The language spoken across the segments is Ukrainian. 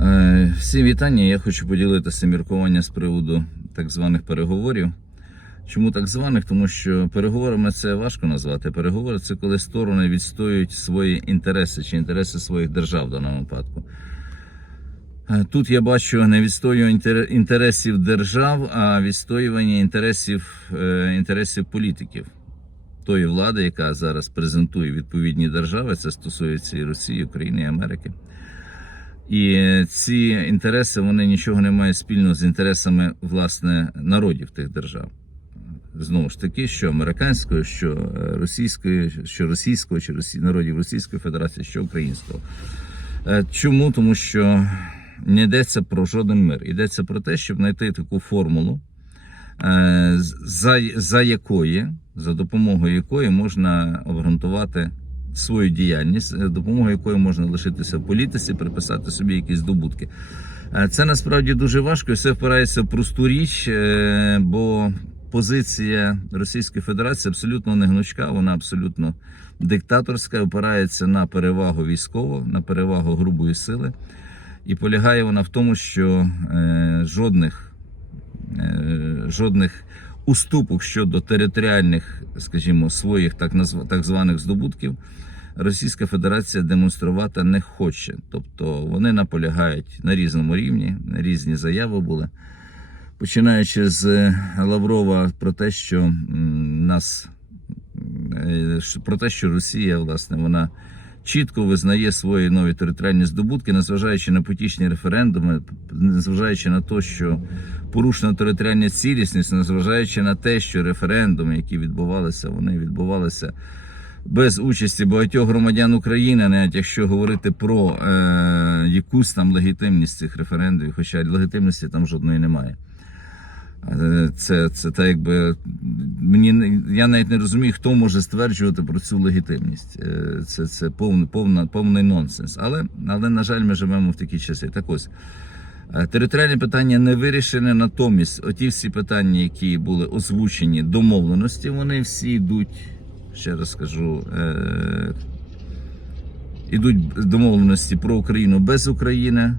Е, Всім вітання. Я хочу поділитися міркування з приводу так званих переговорів. Чому так званих? Тому що переговорами це важко назвати. Переговори це коли сторони відстоюють свої інтереси чи інтереси своїх держав в даному випадку. Е, Тут я бачу не відстоювання інтересів держав, а відстоювання інтересів, е, інтересів політиків тої влади, яка зараз презентує відповідні держави. Це стосується і Росії, України, і Америки. І ці інтереси вони нічого не мають спільного з інтересами власне народів тих держав. Знову ж таки, що американської, що е, російської, що російського, чи росі... народів Російської Федерації, що українського. Е, Чому? Тому що не йдеться про жоден мир. Йдеться про те, щоб знайти таку формулу, е, за, за якої, за допомогою якої можна обґрунтувати свою діяльність, е, допомогою якої можна лишитися в політиці, приписати собі якісь здобутки. Е, Це насправді дуже важко і все впирається в просту річ, е, бо позиція Російської Федерації абсолютно не гнучка, вона абсолютно диктаторська, опирається на перевагу військову, на перевагу грубої сили. І полягає вона в тому, що жодних, жодних уступок щодо територіальних, скажімо, своїх так, назв... так званих здобутків Російська Федерація демонструвати не хоче. Тобто вони наполягають на різному рівні, різні заяви були. Починаючи з Лаврова про те, що нас е, про те, що Росія, власне, вона чітко визнає свої нові територіальні здобутки, незважаючи на потішні референдуми, незважаючи на те, що порушена територіальна цілісність, незважаючи на те, що референдуми, які відбувалися, вони відбувалися без участі багатьох громадян України, навіть якщо говорити про е, якусь там легітимність цих референдумів, хоча легітимності там жодної немає. Це, це так якби мені я навіть не розумію, хто може стверджувати про цю легітимність. Е, Це, це повний, повна, повний нонсенс. Але, але, на жаль, ми живемо в такі часи. Так ось. е, Територіальні питання не вирішені, натомість оті всі питання, які були озвучені домовленості, вони всі йдуть, ще раз скажу, е, ідуть домовленості про Україну без України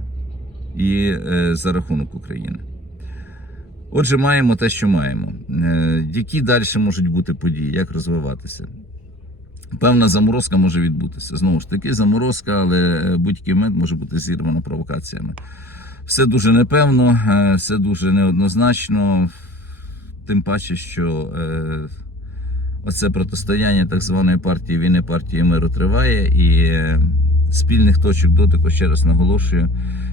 і за рахунок України. Отже, маємо те, що маємо. Е, Які далі можуть бути події, як розвиватися? Певна заморозка може відбутися. Знову ж таки, заморозка, але е, будь-який момент може бути зірвана провокаціями. Все дуже непевно, е, все дуже неоднозначно, тим паче, що оце протистояння так званої партії війни, партії миру триває, і спільних точок дотику, ще раз наголошую,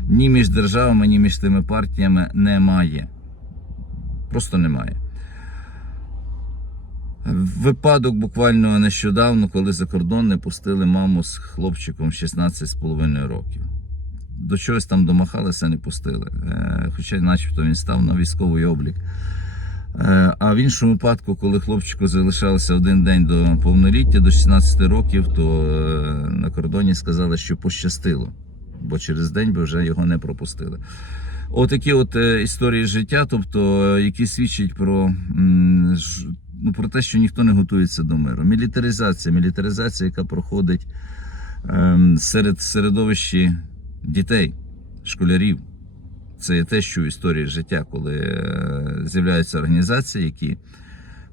ні між державами, ні між тими партіями немає. Просто немає. Випадок буквально нещодавно, коли за кордон не пустили маму з хлопчиком 16,5 років. До чогось там домахалися, не пустили. Е, Хоча, начебто, він став на військовий облік. Е, А в іншому випадку, коли хлопчику залишався один день до повноліття, до 16 років, то е, на кордоні сказали, що пощастило, бо через день би вже його не пропустили. Отакі от е, історії життя, тобто, е, які свідчать про, ну, про те, що ніхто не готується до миру. Мілітаризація, мілітаризація, яка проходить ем, серед середовищі дітей, школярів. Це є те, що в історії життя, коли е, з'являються організації, які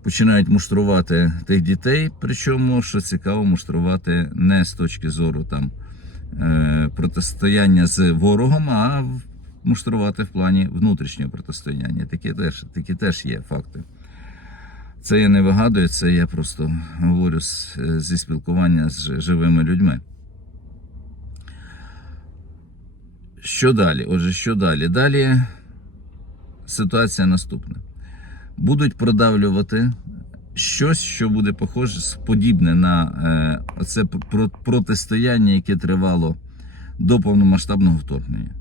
починають муштрувати тих дітей. Причому, що цікаво, муштрувати не з точки зору там протистояння з ворогом, а муштрувати в плані внутрішнього протистояння. Такі теж, такі теж є факти. Це я не вигадую, це я просто говорю з, зі спілкування з живими людьми. Що далі? Отже, що далі? Далі ситуація наступна. Будуть продавлювати щось, що буде похоже, подібне на е, оце протистояння, яке тривало до повномасштабного вторгнення.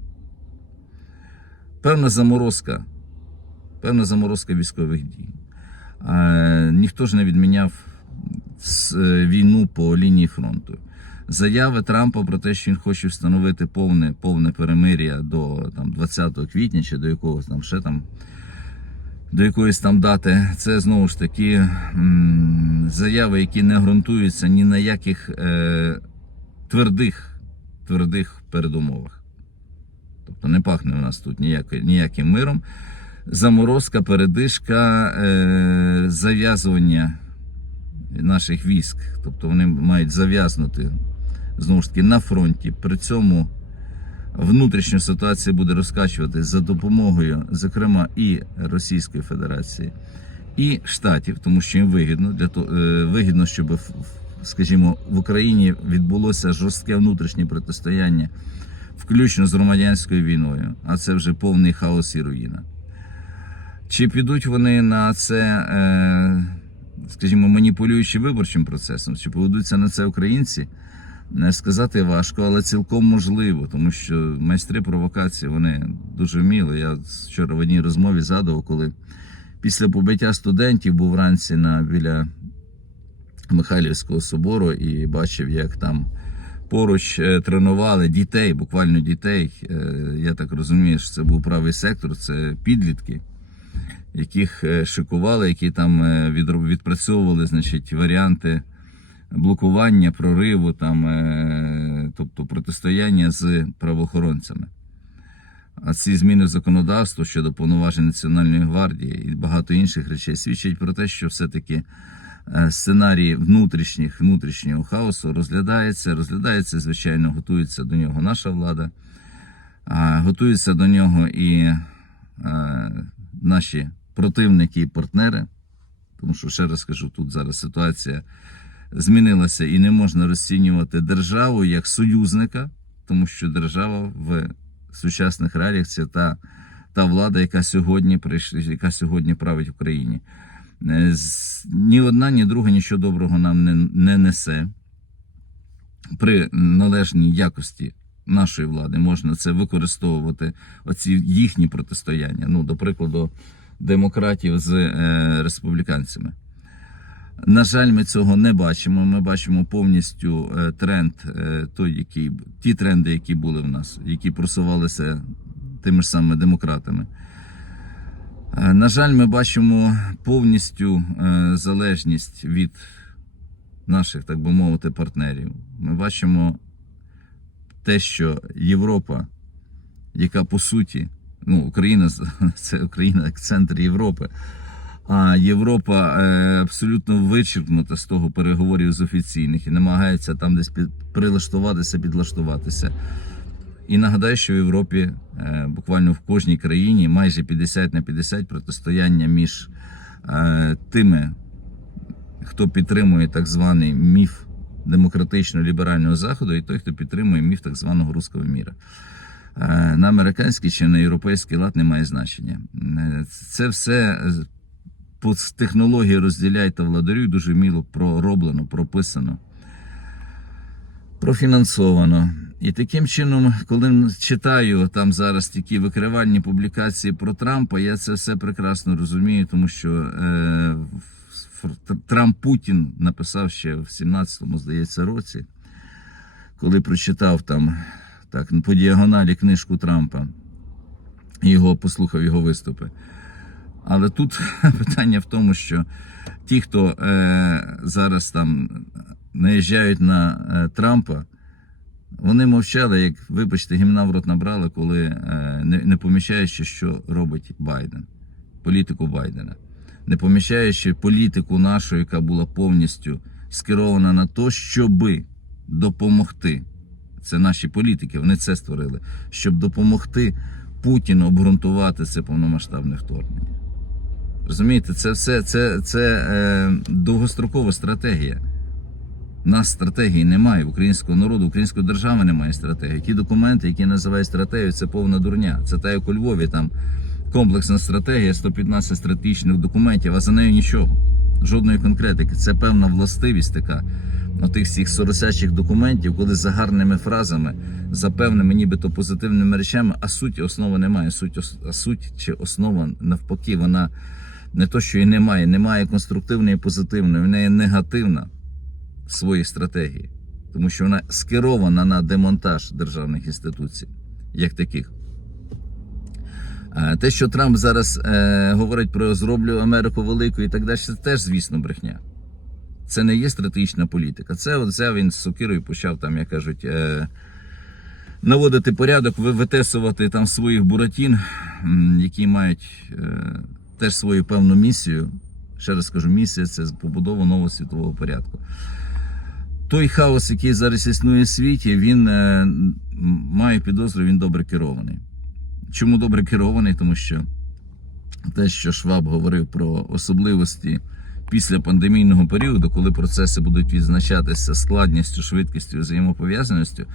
Певна заморозка, певна заморозка військових дій. Ніхто ж не відміняв е, війну по лінії фронту. Заяви Трампа про те, що він хоче встановити повне, повне перемир'я до там, 20 квітня чи до якогось там ще там. До якоїсь там дати, це знову ж таки заяви, які не ґрунтуються ні на яких е, твердих, твердих передумовах. Тобто не пахне у нас тут ніяким, ніяким миром. Заморозка, передишка, е, зав'язування наших військ. Тобто вони мають зав'язнути знову ж таки на фронті. При цьому внутрішня ситуація буде розкачуватись за допомогою, зокрема, і Російської Федерації, і Штатів, тому що їм вигідно для того, е, вигідно, щоб скажімо, в Україні відбулося жорстке внутрішнє протистояння, включно з громадянською війною, а це вже повний хаос і руїна. Чи підуть вони на це, е, скажімо, маніпулюючи виборчим процесом, чи поведуться на це українці? Не сказати важко, але цілком можливо, тому що майстри провокації вони дуже вміли. Я вчора в одній розмові згадував, коли після побиття студентів був вранці на біля Михайлівського собору і бачив, як там поруч е, тренували дітей, буквально дітей. Е, Я так розумію, що це був правий сектор, це підлітки, яких е, шикували, які там відпрацьовували значить, варіанти блокування, прориву, там, тобто протистояння з правоохоронцями. А ці зміни в законодавство щодо повноважень Національної гвардії і багато інших речей свідчать про те, що все-таки е, сценарій внутрішніх, внутрішнього хаосу розглядається. Розглядається, звичайно, готується до нього наша влада, готуються до нього і е, наші противники і партнери. Тому що, ще раз кажу, тут зараз ситуація змінилася і не можна розцінювати державу як союзника, тому що держава в сучасних реаліях це та, та влада, яка сьогодні прийшла, яка сьогодні править в Україні. Е, Ні одна, ні друга нічого доброго нам не, не несе. При належній якості нашої влади можна це використовувати, оці їхні протистояння. Ну, до прикладу, демократів з е, республіканцями. На жаль, ми цього не бачимо. Ми бачимо повністю е, тренд, е, той, який, ті тренди, які були в нас, які просувалися тими ж самими демократами. Е, На жаль, ми бачимо повністю е, залежність від наших, так би мовити, партнерів. Ми бачимо те, що Європа, яка по суті, ну, Україна це Україна як центр Європи. А Європа е, абсолютно вичерпнута з того переговорів з офіційних і намагається там десь під, прилаштуватися, підлаштуватися. І нагадаю, що в Європі е, буквально в кожній країні майже 50 на 50 протистояння між е, тими, хто підтримує так званий міф демократично-ліберального заходу, і той, хто підтримує міф так званого руського міра. Е, На американський чи на європейський лад немає значення. Е, Це все по технології розділяй та владарюй дуже вміло пророблено, прописано, профінансовано. І таким чином, коли читаю там зараз такі викривальні публікації про Трампа, я це все прекрасно розумію, тому що е, Трамп Путін написав ще в 17-му, здається, році, коли прочитав там так, по діагоналі книжку Трампа і його послухав його виступи. Але тут питання в тому, що ті, хто е, зараз там наїжджають на е, Трампа, вони мовчали, як, вибачте, гімна в рот набрали, коли е, не, не помічаючи, що робить Байден, політику Байдена. Не помічаючи політику нашу, яка була повністю скерована на те, щоби допомогти. Це наші політики, вони це створили, щоб допомогти Путіну обґрунтувати це повномасштабне вторгнення. Розумієте, це все це, це е, довгострокова стратегія. У нас стратегії немає українського народу, української держави немає стратегії. Ті документи, які називають стратегією, це повна дурня. Це та як у Львові там комплексна стратегія, 115 стратегічних документів, а за нею нічого. Жодної конкретики. Це певна властивість така тих всіх соросячих документів, коли за гарними фразами, за певними нібито позитивними речами, а суті основи немає. Суть, а суть чи основа навпаки, вона не то, що і немає, немає конструктивної і позитивної, вона є негативна в своїй стратегії, тому що вона скерована на демонтаж державних інституцій, як таких. Те, що Трамп зараз е, говорить про зроблю Америку великою і так далі, це теж, звісно, брехня. Це не є стратегічна політика. Це от взяв він з сокирою почав там, як кажуть, е, наводити порядок, витесувати там своїх буратін, які мають е, теж свою певну місію. Ще раз кажу, місія це побудова нового світового порядку. Той хаос, який зараз існує в світі, він е, має підозру, він добре керований. Чому добре керований? Тому що те, що Шваб говорив про особливості після пандемійного періоду, коли процеси будуть відзначатися складністю, швидкістю, взаємопов'язаністю,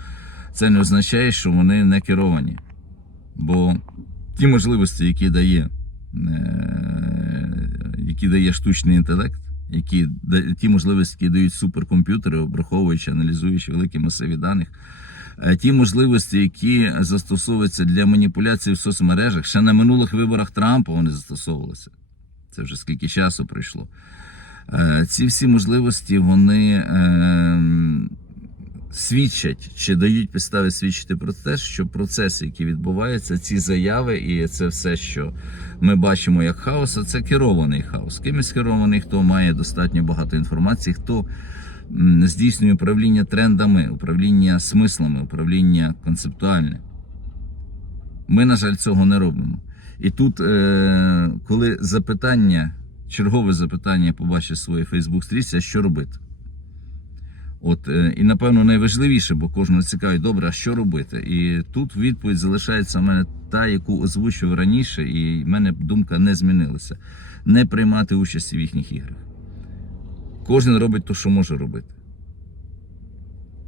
це не означає, що вони не керовані. Бо ті можливості, які дає, які дає штучний інтелект, які, ті можливості, які дають суперкомп'ютери, обраховуючи, аналізуючи великі масиві даних, е, ті можливості, які застосовуються для маніпуляцій в соцмережах, ще на минулих виборах Трампа вони застосовувалися. Це вже скільки часу пройшло. Е, Ці всі можливості вони е, свідчать чи дають підстави свідчити про те, що процеси, які відбуваються, ці заяви і це все, що ми бачимо як хаос, а це керований хаос. Кимось керований, хто має достатньо багато інформації, хто здійснює управління трендами, управління смислами, управління концептуальне. Ми, на жаль, цього не робимо. І тут, е, коли запитання, чергове запитання побачить своїй Фейсбук стрічці, що робити? От, е, і напевно найважливіше, бо кожного цікавить, добре, а що робити? І тут відповідь залишається в мене та, яку озвучив раніше, і в мене думка не змінилася. Не приймати участі в їхніх іграх. Кожен робить те, що може робити.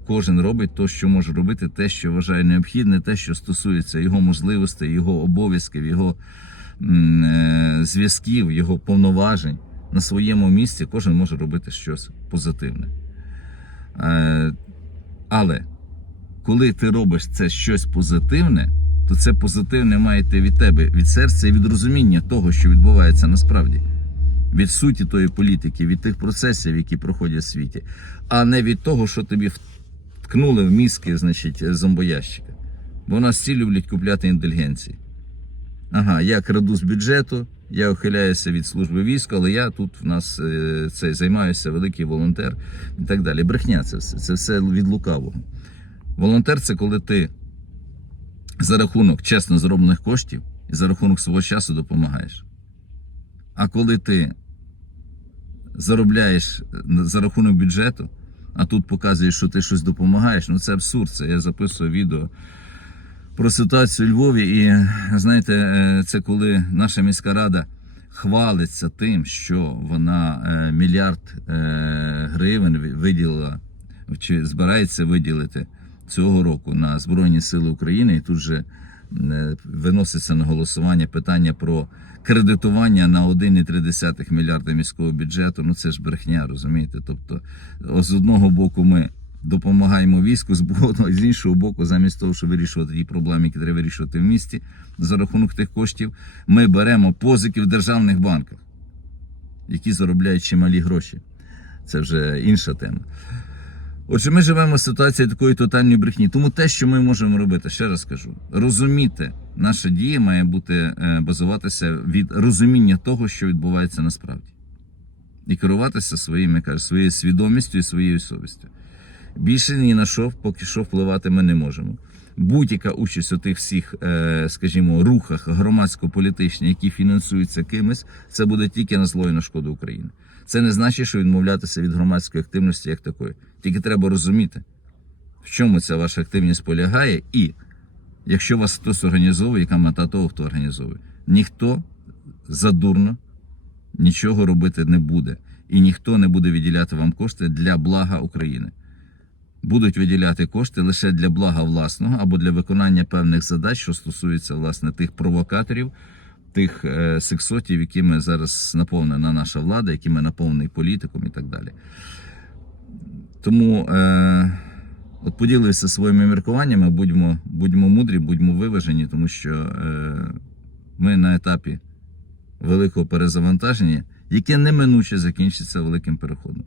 Кожен робить те, що може робити, те, що вважає необхідне, те, що стосується його можливостей, його обов'язків, його е, зв'язків, його повноважень. На своєму місці кожен може робити щось позитивне. Е, Але коли ти робиш це щось позитивне, то це позитивне має йти від тебе, від серця і від розуміння того, що відбувається насправді. Від суті тої політики, від тих процесів, які проходять в світі, а не від того, що тобі вткнули в мізки, значить, зомбоящика. Бо нас всі люблять купляти інтелігенції. Ага, я краду з бюджету, я ухиляюся від служби війська, але я тут в нас е, цей, займаюся великий волонтер і так далі. Брехня це все. Це все від лукавого. Волонтер це коли ти за рахунок чесно зароблених коштів і за рахунок свого часу допомагаєш. А коли ти заробляєш за рахунок бюджету, а тут показуєш, що ти щось допомагаєш, ну це абсурд. Це я записую відео про ситуацію у Львові. І знаєте, е, це коли наша міська рада хвалиться тим, що вона е, мільярд е, гривень виділила чи збирається виділити цього року на Збройні Сили України. І тут же виноситься на голосування питання про кредитування на 1,3 мільярда міського бюджету. Ну це ж брехня, розумієте? Тобто, з одного боку, ми допомагаємо війську, з бо- з іншого боку, замість того, щоб вирішувати ті проблеми, які треба вирішувати в місті за рахунок тих коштів, ми беремо позики в державних банках, які заробляють чималі гроші. Це вже інша тема. Отже, ми живемо в ситуації такої тотальної брехні. Тому те, що ми можемо робити, ще раз кажу, розуміти, наша дія має бути е, базуватися від розуміння того, що відбувається насправді, і керуватися своїм, я кажу, своєю свідомістю і своєю совістю. Більше ні на що поки що впливати ми не можемо. Будь-яка участь у тих всіх, е, скажімо, рухах громадсько-політичних, які фінансуються кимось, це буде тільки на зло на шкоду України. Це не значить, що відмовлятися від громадської активності як такої. Тільки треба розуміти, в чому ця ваша активність полягає, і якщо вас хтось організовує, яка мета того, хто організовує, ніхто задурно нічого робити не буде, і ніхто не буде виділяти вам кошти для блага України. Будуть виділяти кошти лише для блага власного або для виконання певних задач, що стосуються власне тих провокаторів, тих е, сексотів, якими зараз наповнена наша влада, якими наповнений політиком і так далі. Тому е, от поділився своїми міркуваннями, будьмо, будьмо мудрі, будьмо виважені, тому що е, ми на етапі великого перезавантаження, яке неминуче закінчиться великим переходом.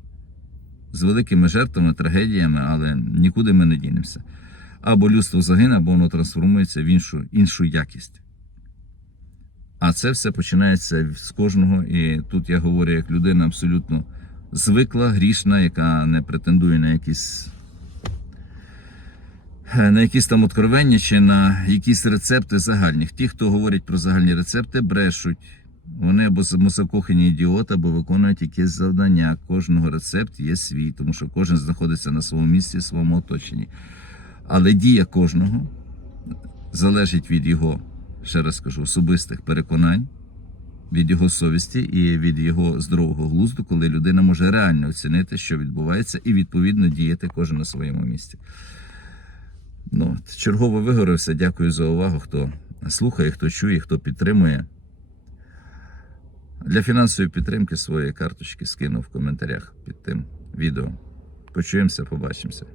З великими жертвами, трагедіями, але нікуди ми не дінемося. Або людство загине, або воно трансформується в іншу, іншу якість. А це все починається з кожного. І тут я говорю як людина абсолютно звикла, грішна, яка не претендує на якісь на якісь там откровення чи на якісь рецепти загальні. Ті, хто говорять про загальні рецепти, брешуть. Вони або самозакохані ідіоти, або виконують якесь завдання. Кожного рецепт є свій, тому що кожен знаходиться на своєму місці, своєму оточенні. Але дія кожного залежить від його, ще раз скажу, особистих переконань, від його совісті і від його здорового глузду, коли людина може реально оцінити, що відбувається, і відповідно діяти кожен на своєму місці. Ну, чергово вигорився. Дякую за увагу. Хто слухає, хто чує, хто підтримує. Для фінансової підтримки свої карточки скину в коментарях під тим відео. Почуємося, побачимося.